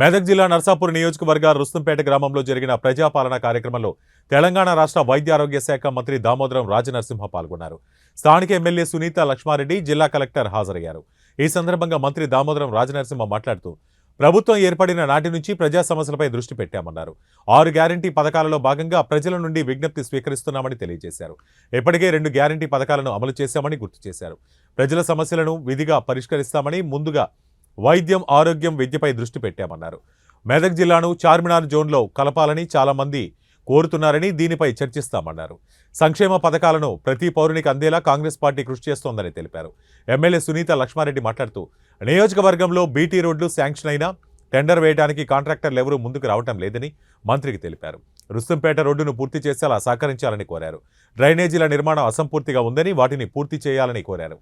మెదక్ జిల్లా నర్సాపూర్ నియోజకవర్గ రుస్తుంపేట గ్రామంలో జరిగిన ప్రజాపాలన కార్యక్రమంలో తెలంగాణ రాష్ట్ర వైద్య ఆరోగ్య శాఖ మంత్రి దామోదరం రాజనరసింహ పాల్గొన్నారు. స్థానిక ఎమ్మెల్యే సునీత లక్ష్మారెడ్డి, జిల్లా కలెక్టర్ హాజరయ్యారు. ఈ సందర్భంగా మంత్రి దామోదరం రాజనరసింహ మాట్లాడుతూ ప్రభుత్వం ఏర్పడిన నాటి నుంచి ప్రజా సమస్యలపై దృష్టి పెట్టామన్నారు. 6 గ్యారంటీ పథకాలలో భాగంగా ప్రజల నుండి విజ్ఞప్తి స్వీకరిస్తున్నామని తెలియజేశారు. ఇప్పటికే 2 గ్యారంటీ పథకాలను అమలు చేశామని గుర్తు చేశారు. ప్రజల సమస్యలను విధిగా పరిష్కరిస్తామని, ముందుగా వైద్యం, ఆరోగ్యం, విద్యపై దృష్టి పెట్టామన్నారు. మెదక్ జిల్లాను చార్మినార్ జోన్లో కలపాలని చాలా మంది కోరుతున్నారని, దీనిపై చర్చిస్తామన్నారు. సంక్షేమ పథకాలను ప్రతి పౌరునికి అందేలా కాంగ్రెస్ పార్టీ కృషి చేస్తోందని తెలిపారు. ఎమ్మెల్యే సునీత లక్ష్మారెడ్డి మాట్లాడుతూ నియోజకవర్గంలో బీటీ రోడ్లు శాంక్షన్ అయినా టెండర్ వేయడానికి కాంట్రాక్టర్లు ఎవరూ ముందుకు రావటం లేదని మంత్రికి తెలిపారు. రుస్తుంపేట రోడ్డును పూర్తి చేసేలా సహకరించాలని కోరారు. డ్రైనేజీల నిర్మాణం అసంపూర్తిగా ఉందని, వాటిని పూర్తి చేయాలని కోరారు.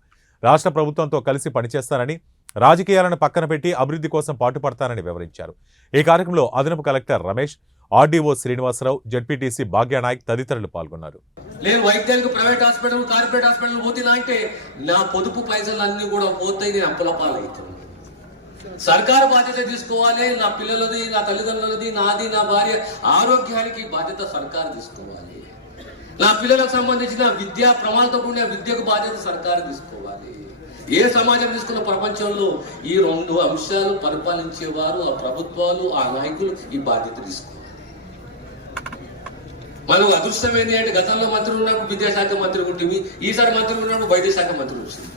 రాష్ట్ర ప్రభుత్వంతో కలిసి పనిచేస్తానని, రాజకీయాలను పక్కన పెట్టి అభివృద్ధి కోసం పాటుపడతానని వివరించారు. ఈ కార్యక్రమంలో అదనపు collector Ramesh, RDO Srinivasarao, ZPTC Bhagyanayak తదితరులు పాల్గొన్నారు. నేను వైద్యానికి ప్రైవేట్ హాస్పిటల్, కార్పొరేట్ హాస్పిటల్ పోతున్నా అంటే నా పొదుపు పైసలు అన్ని కూడా పోతాయి, నేను అప్పులపాలవుతాను. సర్కారు బాధ్యత తీసుకోవాలి. నా పిల్లలది, నా తల్లిదండ్రులది, నాది, నా భార్య ఆరోగ్యానికి బాధ్యత సర్కారు తీసుకోవాలి. నా పిల్లలకు సంబంధించిన విద్యా ప్రమాణంతో కూడిన విద్యకు బాధ్యత సర్కారు తీసుకోవాలి. ఏ సమాజం తీసుకున్న ప్రపంచంలో ఈ 2 అంశాలు పరిపాలించేవారు, ఆ ప్రభుత్వాలు, ఆ నాయకులు ఈ బాధ్యత తీసుకోవాలి. మనకు అదృష్టం ఏంటి అంటే, గతంలో మంత్రి ఉన్నప్పుడు విద్యాశాఖ మంత్రి ఉంటుంది, ఈసారి మంత్రి ఉన్నప్పుడు వైద్య శాఖ మంత్రి వచ్చింది.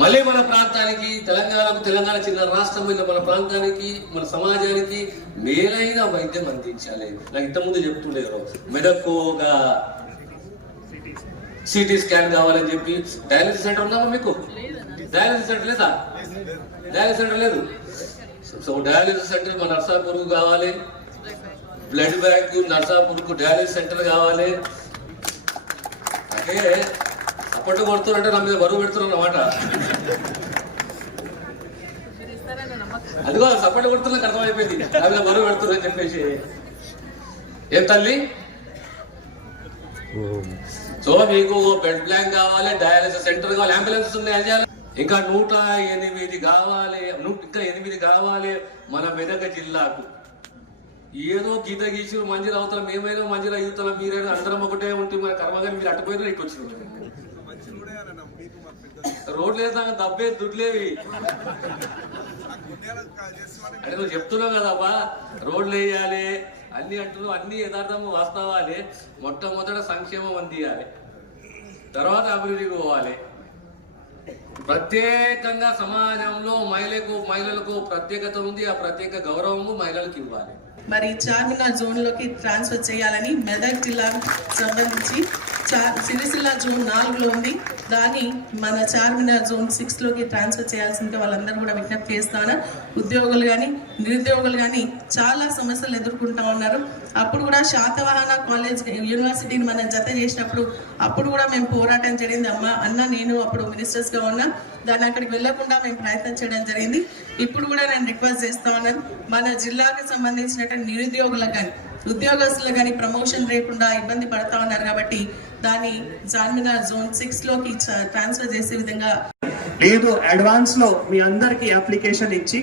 మళ్ళీ మన ప్రాంతానికి, తెలంగాణ చిన్న రాష్ట్రం, మన ప్రాంతానికి, మన సమాజానికి మేలైన వైద్యం అందించాలి. నాకు ఇంతకుముందు చెప్తుండేవారు, మెదక్కు ఒక సిటీ స్కాన్ కావాలని చెప్పి. డయాలసిస్ సెంటర్ ఉందా మీకు? డయాలసిస్ సెంటర్ లేదా? డయాలసిస్ సెంటర్ లేదు. సో డయాలసిస్ సెంటర్ మన నర్సాపూర్కు కావాలి. బ్లడ్ బ్యాంక్ నర్సాపూర్కు డయాలసిస్ సెంటర్ కావాలి. అంటే అప్పట్లో కొడుతున్నారంటే నా మీద బరువు పెడుతున్నారు అన్నమాట. అదిగో సపోర్ట్ కొడుతున్నా అర్థమైపోయింది, నా మీద బరువు పెడుతున్నారని చెప్పేసి. ఏం తల్లి, సో మీకు బ్లడ్ బ్యాంక్ కావాలి, డయాలసిస్ సెంటర్ కావాలి, అంబులెన్స్ ఉన్నాయి, ఇంకా 108 కావాలి, ఇంకా 8 కావాలి మన మెదక్ జిల్లాకు. ఏదో గీత గీసి మంజీరా అవుతాం, మేమైనా మంజీరా అవుతాం, మీరైనా అందరం ఒకటే ఉంటుంది. మన కర్మగాని మీరు అట్టుపోయినా ఇటు వచ్చిన రోడ్లు వేసాక దబ్బే దుడ్లేవి అంటే నువ్వు చెప్తున్నావు కదబ్బా, రోడ్లు వేయాలి అన్ని అంటున్నావు, అన్ని యథార్థం వాస్తవాలే. మొట్టమొదట సంక్షేమం అందియాలి, తర్వాత అభివృద్ధికి పోవాలి. ప్రత్యేకంగా సమాజంలో మహిళలకు ప్రత్యేకత ఉంది, ఆ ప్రత్యేక గౌరవము మహిళలకు ఇవ్వాలి. మరి చార్మినార్ జోన్లోకి ట్రాన్స్ఫర్ చేయాలని మెదక్ జిల్లాకు సంబంధించి సిరిసిల్ల జోన్ 4లో ఉంది, దాన్ని మన చార్మినార్ జోన్ 6లోకి ట్రాన్స్ఫర్ చేయాల్సిందిగా వాళ్ళందరూ కూడా విజ్ఞప్తి చేస్తాను. ఉద్యోగులు కానీ, నిరుద్యోగులు కానీ చాలా సమస్యలు ఎదుర్కొంటూ ఉన్నారు. అప్పుడు కూడా శాతవాహన కాలేజ్ యూనివర్సిటీని మనం జత చేసినప్పుడు అప్పుడు కూడా మేము పోరాటం జరిగింది. అన్న నేను అప్పుడు మినిస్టర్స్గా ఉన్నా, దాన్ని అక్కడికి వెళ్లకుండా మేము ప్రయత్నం చేయడం జరిగింది. ఇప్పుడు కూడా నేను రిక్వెస్ట్ చేస్తా ఉన్నాను, మన జిల్లాకు సంబంధించినటువంటి నిరుద్యోగులకు కానీ, ఉద్యోగస్తులకు కానీ ప్రమోషన్ లేకుండా ఇబ్బంది పడతా ఉన్నారు. కాబట్టి దాన్ని చార్మినార్ జోన్ 6లోకి ట్రాన్స్ఫర్ చేసే విధంగా లేదు. అడ్వాన్స్ లో మీ అందరికి అప్లికేషన్ ఇచ్చి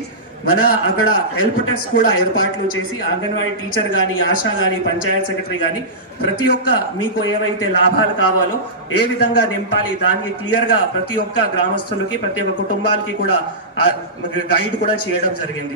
మన అక్కడ హెల్ప్ డెస్క్ కూడా ఏర్పాట్లు చేసి, అంగన్వాడీ టీచర్ కానీ, ఆశా కానీ, పంచాయత్ సెక్రటరీ కానీ ప్రతి ఒక్క మీకు ఏవైతే లాభాలు కావాలో ఏ విధంగా నింపాలి, దానికి క్లియర్ గా ప్రతి ఒక్క గ్రామస్తులకి, ప్రతి ఒక్క కుటుంబాలకి కూడా గైడ్ కూడా చేయడం జరిగింది.